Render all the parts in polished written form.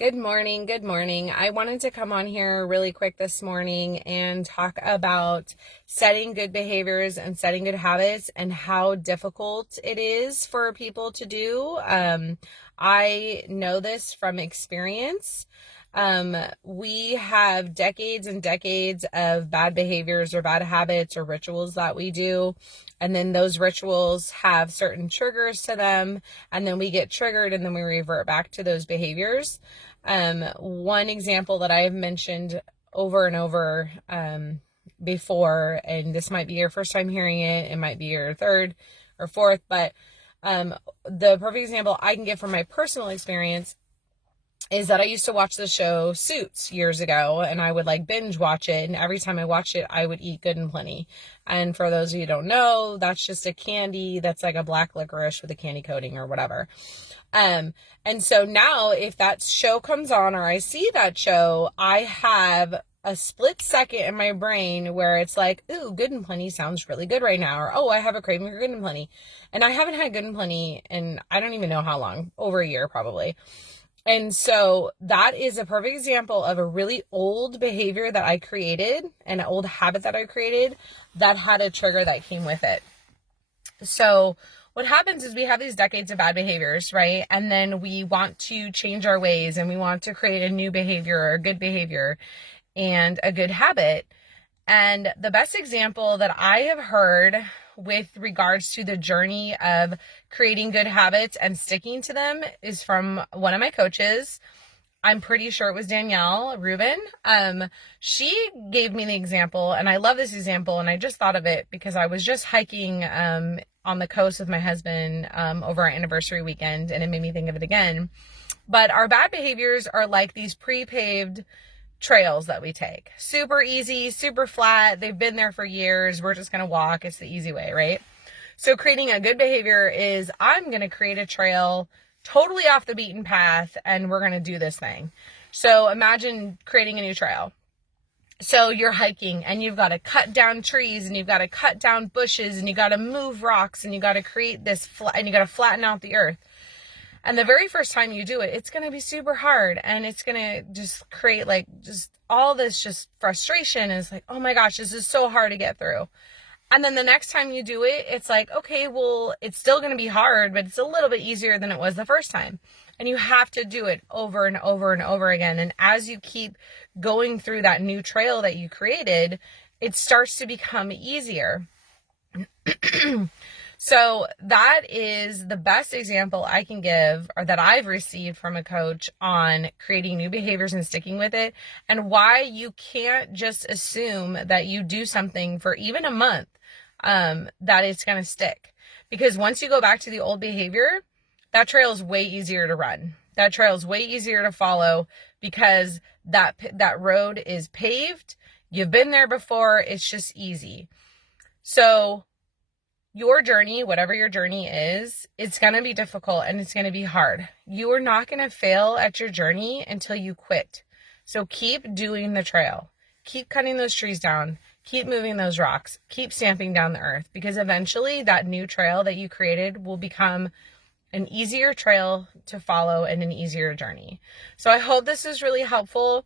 Good morning. Good morning. I wanted to come on here really quick this morning and talk about setting good behaviors and setting good habits and how difficult it is for people to do. I know this from experience. We have decades and decades of bad behaviors or bad habits or rituals that we do. And then those rituals have certain triggers to them. And then we get triggered and then we revert back to those behaviors. One example that I have mentioned over and over before, and this might be your first time hearing it, it might be your third or fourth, but the perfect example I can give from my personal experience is that I used to watch the show Suits years ago, and I would binge watch it, and every time I watched it, I would eat Good and Plenty. And for those of you who don't know, that's just a candy that's like a black licorice with a candy coating or whatever. And so now if that show comes on or I see that show, I have a split second in my brain where it's like, ooh, Good and Plenty sounds really good right now. Or, oh, I have a craving for Good and Plenty. And I haven't had Good and Plenty in I don't even know how long, over a year probably. And so that is a perfect example of a really old behavior that I created, an old habit that I created that had a trigger that came with it. So what happens is we have these decades of bad behaviors, right? And then we want to change our ways and we want to create a new behavior or a good behavior and a good habit. And the best example that I have heard with regards to the journey of creating good habits and sticking to them is from one of my coaches. I'm pretty sure it was Danielle Rubin. She gave me the example, and I love this example, and I just thought of it because I was just hiking on the coast with my husband over our anniversary weekend, and it made me think of it again. But our bad behaviors are like these pre-paved trails that we take. Super easy, super flat. They've been there for years. We're just going to walk. It's the easy way, right? So creating a good behavior is I'm going to create a trail totally off the beaten path and we're going to do this thing. So imagine creating a new trail. So you're hiking and you've got to cut down trees and you've got to cut down bushes and you got to move rocks and you got to create this and you got to flatten out the earth. And the very first time you do it, it's going to be super hard and it's going to just create just all this just frustration. It's like, oh my gosh, this is so hard to get through. And then the next time you do it, it's like, okay, well, it's still going to be hard, but it's a little bit easier than it was the first time. And you have to do it over and over and over again. And as you keep going through that new trail that you created, it starts to become easier. So that is the best example I can give or that I've received from a coach on creating new behaviors and sticking with it, and why you can't just assume that you do something for even a month that it's going to stick. Because once you go back to the old behavior, that trail is way easier to run. That trail is way easier to follow because that road is paved. You've been there before. It's just easy. So your journey, whatever your journey is, it's going to be difficult and it's going to be hard. You are not going to fail at your journey until you quit. So keep doing the trail. Keep cutting those trees down. Keep moving those rocks. Keep stamping down the earth, because eventually that new trail that you created will become an easier trail to follow and an easier journey. So I hope this is really helpful.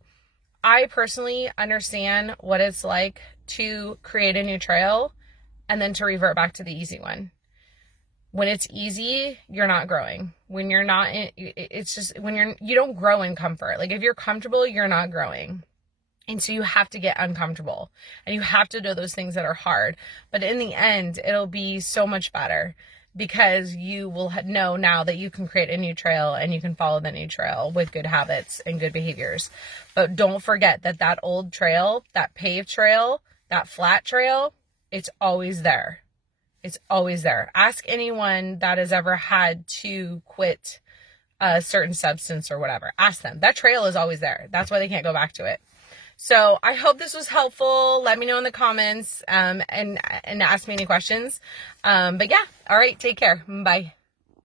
I personally understand what it's like to create a new trail and then to revert back to the easy one. When it's easy, you're not growing. When you're not, it's just when you don't grow in comfort. Like if you're comfortable, you're not growing. And so you have to get uncomfortable and you have to do those things that are hard. But in the end, it'll be so much better because you will know now that you can create a new trail and you can follow the new trail with good habits and good behaviors. But don't forget that old trail, that paved trail, that flat trail, it's always there. It's always there. Ask anyone that has ever had to quit a certain substance or whatever. Ask them. That trail is always there. That's why they can't go back to it. So I hope this was helpful. Let me know in the comments and ask me any questions. But yeah, all right, take care. Bye.